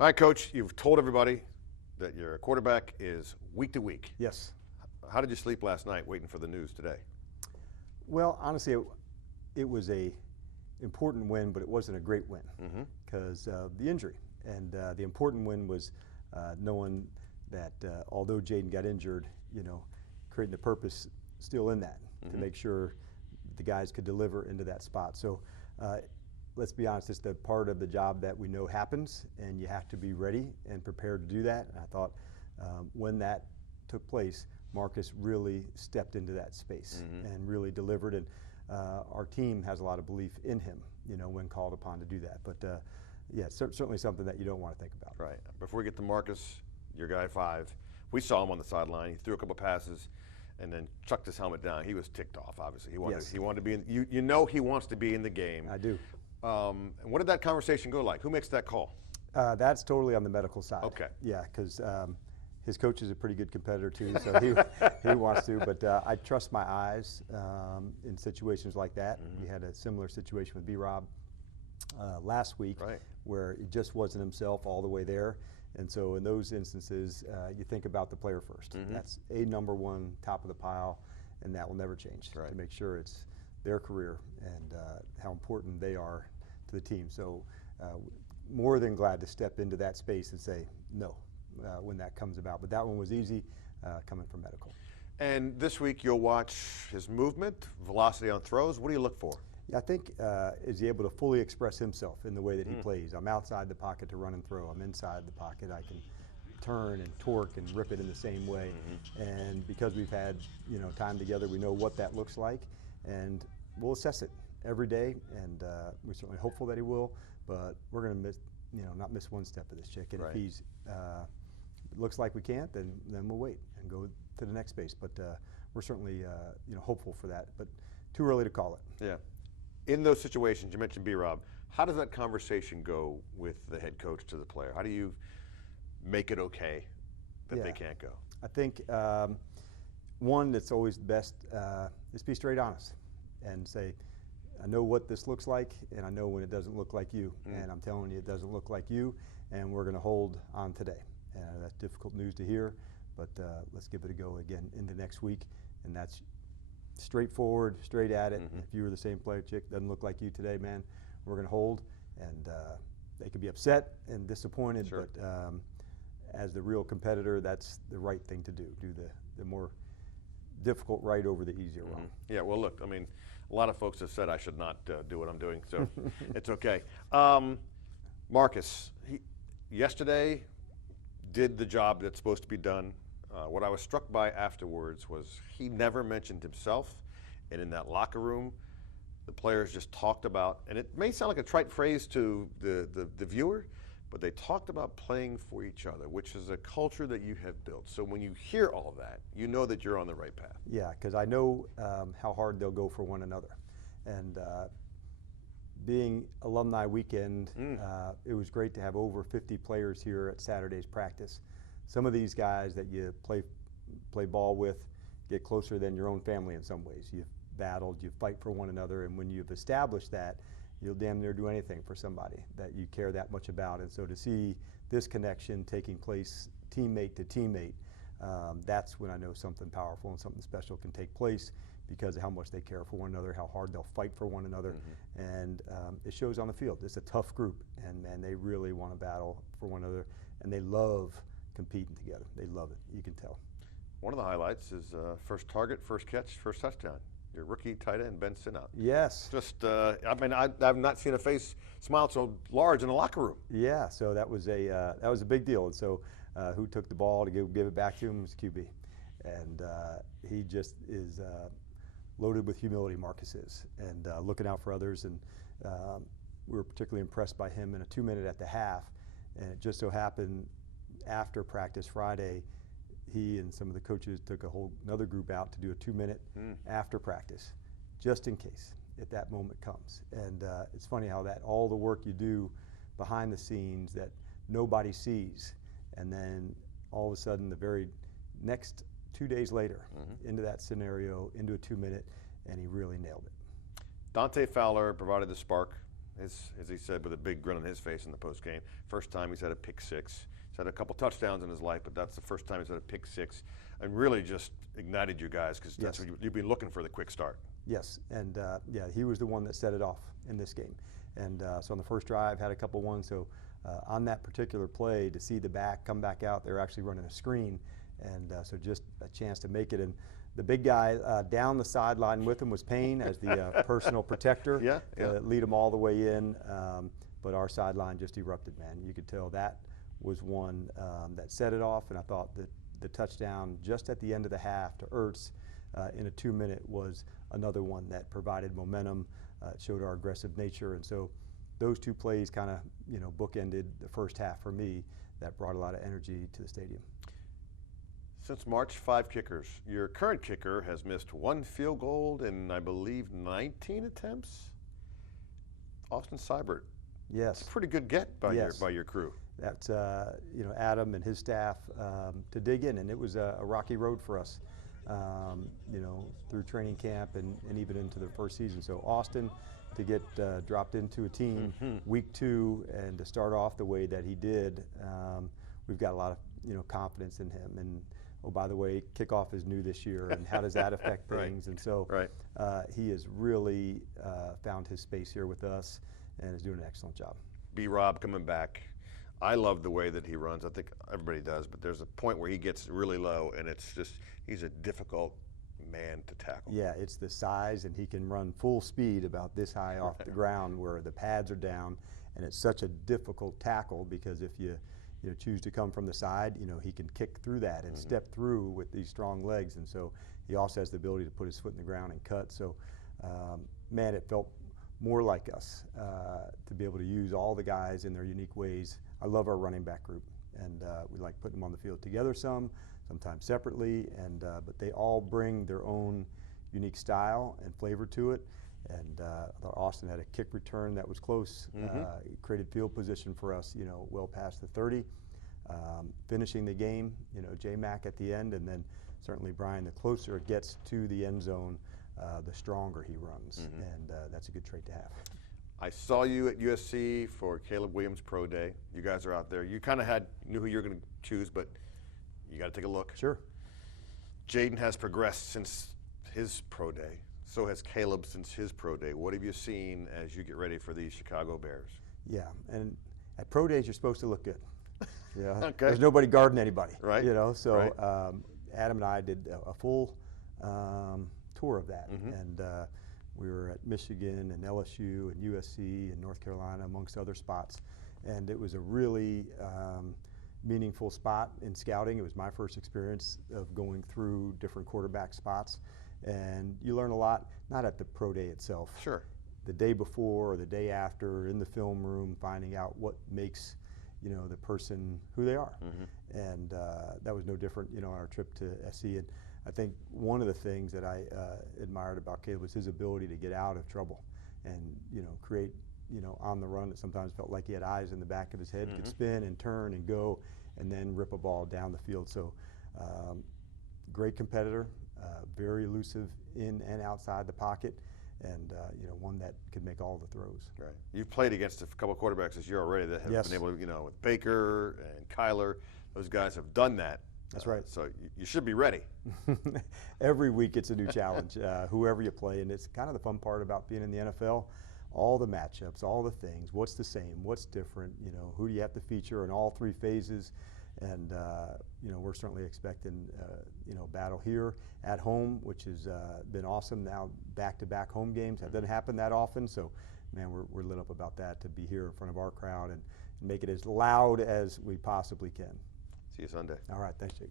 All right, Coach, you've told everybody that your quarterback is week to week. Yes. How did you sleep last night waiting for the news today? Well, honestly, it was a important win, but it wasn't a great win because of the injury. And the important win was knowing that although Jayden got injured, creating the purpose still in that to make sure the guys could deliver into that spot. So let's be honest, it's the part of the job that we know happens, and you have to be ready and prepared to do that. And I thought when that took place, Marcus really stepped into that space and really delivered. And our team has a lot of belief in him, when called upon to do that. But yeah, certainly something that you don't want to think about. Right. Before we get to Marcus, your guy 5, we saw him on the sideline. He threw a couple passes and then chucked his helmet down. He was ticked off, obviously. He wanted to be in, he wants to be in the game. I do. And what did that conversation go like? Who makes that call? That's totally on the medical side. Okay. Yeah, because his coach is a pretty good competitor too, so he wants to. But I trust my eyes in situations like that. We had a similar situation with B-Rob last week, where he just wasn't himself all the way there. And so in those instances, you think about the player first. That's a number one, top of the pile, and that will never change to make sure it's their career and how important they are to the team. So more than glad to step into that space and say no when that comes about. But that one was easy coming from medical. And this week you'll watch his movement, velocity on throws. What do you look for? Yeah, I think is he able to fully express himself in the way that he plays. I'm outside the pocket to run and throw. I'm inside the pocket. I can turn and torque and rip it in the same way. And because we've had time together, we know what that looks like, and we'll assess it every day. And we're certainly hopeful that he will, but we're going to miss, not miss one step of this chick. And if he's looks like we can't, then we'll wait and go to the next space. But we're certainly hopeful for that. But too early to call it. Yeah. In those situations, you mentioned B-Rob, how does that conversation go with the head coach to the player? How do you make it okay that they can't go? I think one that's always best is be straight honest and say, I know what this looks like, and I know when it doesn't look like you, and I'm telling you it doesn't look like you, and we're going to hold on today. That's difficult news to hear, but let's give it a go again into next week, and that's straightforward, straight at it. If you were the same player, chick, doesn't look like you today, man, we're going to hold. And they could be upset and disappointed, but as the real competitor, that's the right thing to do. Do the more difficult right over the easier one. Yeah, well, look, I mean, a lot of folks have said I should not do what I'm doing, so it's okay. Marcus, he yesterday did the job that's supposed to be done. What I was struck by afterwards was he never mentioned himself, and in that locker room, the players just talked about, and it may sound like a trite phrase to the viewer, but they talked about playing for each other, which is a culture that you have built. So when you hear all that, you know that you're on the right path. Yeah, because I know how hard they'll go for one another. And being alumni weekend, it was great to have over 50 players here at Saturday's practice. Some of these guys that you play ball with get closer than your own family in some ways. You've battled, you fight for one another, and when you've established that, you'll damn near do anything for somebody that you care that much about. And so to see this connection taking place teammate to teammate, that's when I know something powerful and something special can take place because of how much they care for one another, how hard they'll fight for one another. And it shows on the field. It's a tough group, and they really want to battle for one another, and they love competing together. They love it. You can tell. One of the highlights is first target, first catch, first touchdown. Your rookie tight end, Ben Sinnott. Yes. Just, I mean, I've not seen a face smile so large in a locker room. Yeah, so that was a big deal. And so who took the ball to give it back to him was QB. And he just is loaded with humility, Marcus is, and looking out for others. And we were particularly impressed by him in a 2-minute at the half. And it just so happened after practice Friday, he and some of the coaches took another group out to do a 2-minute after practice, just in case if that moment comes. And it's funny how that all the work you do behind the scenes that nobody sees, and then all of a sudden the very next 2 days later into that scenario, into a 2-minute, and he really nailed it. Dante Fowler provided the spark as he said with a big grin on his face in the post game. First time he's had a pick six. He's had a couple touchdowns in his life, but that's the first time he's had a pick six, and really just ignited you guys because that's what you've been looking for, the quick start. Yes, and yeah, he was the one that set it off in this game. And so on the first drive, had a couple ones. So on that particular play, to see the back come back out, they were actually running a screen, and so just a chance to make it. And the big guy down the sideline with him was Payne as the personal protector. Lead him all the way in, but our sideline just erupted, man. You could tell that was one that set it off, and I thought that the touchdown just at the end of the half to Ertz in a 2-minute was another one that provided momentum, showed our aggressive nature, and so those two plays kind of bookended the first half for me. That brought a lot of energy to the stadium. Since March, 5 kickers. Your current kicker has missed 1 field goal in, I believe, 19 attempts. Austin Seibert. Yes. It's a pretty good get by your crew. That's Adam and his staff to dig in, and it was a rocky road for us, through training camp and even into the first season. So Austin, to get dropped into a team week 2 and to start off the way that he did, we've got a lot of confidence in him. And oh, by the way, kickoff is new this year, and how does that affect things? And so he has really found his space here with us and is doing an excellent job. B-Rob coming back. I love the way that he runs. I think everybody does, but there's a point where he gets really low, and it's just, he's a difficult man to tackle. Yeah, it's the size, and he can run full speed about this high off the ground where the pads are down, and it's such a difficult tackle because if you choose to come from the side, he can kick through that and step through with these strong legs, and so he also has the ability to put his foot in the ground and cut. So, man, it felt more like us to be able to use all the guys in their unique ways. I love our running back group, and we like putting them on the field together sometimes separately, and but they all bring their own unique style and flavor to it. And I thought Austin had a kick return that was close. He created field position for us, well past the 30. Finishing the game, J-Mac at the end, and then certainly Brian, the closer it gets to the end zone, the stronger he runs, and that's a good trait to have. I saw you at USC for Caleb Williams' Pro Day. You guys are out there. You kind of knew who you were going to choose, but you got to take a look. Sure. Jayden has progressed since his Pro Day. So has Caleb since his Pro Day. What have you seen as you get ready for these Chicago Bears? Yeah, and at Pro Days you're supposed to look good. Yeah. Okay. There's nobody guarding anybody. Right. So Adam and I did a full tour of that, and we were at Michigan and LSU and USC and North Carolina, amongst other spots, and it was a really meaningful spot in scouting. It was my first experience of going through different quarterback spots, and you learn a lot, not at the pro day itself. Sure. The day before or the day after, in the film room, finding out what makes the person who they are. And that was no different, on our trip to SC. And I think one of the things that I admired about Caleb was his ability to get out of trouble and, create, on the run. It sometimes felt like he had eyes in the back of his head, could spin and turn and go and then rip a ball down the field. So great competitor, very elusive in and outside the pocket, and one that could make all the throws. Right. You've played against a couple of quarterbacks this year already that have been able to, with Baker and Kyler, those guys have done that. That's right. So you should be ready. Every week it's a new challenge, whoever you play, and it's kind of the fun part about being in the NFL. All the matchups, all the things, what's the same, what's different, who do you have to feature in all 3 phases, and we're certainly expecting battle here at home, which has been awesome. Now back-to-back home games, that doesn't happen that often, so man, we're lit up about that, to be here in front of our crowd and make it as loud as we possibly can. See you Sunday. All right, thanks, Jake.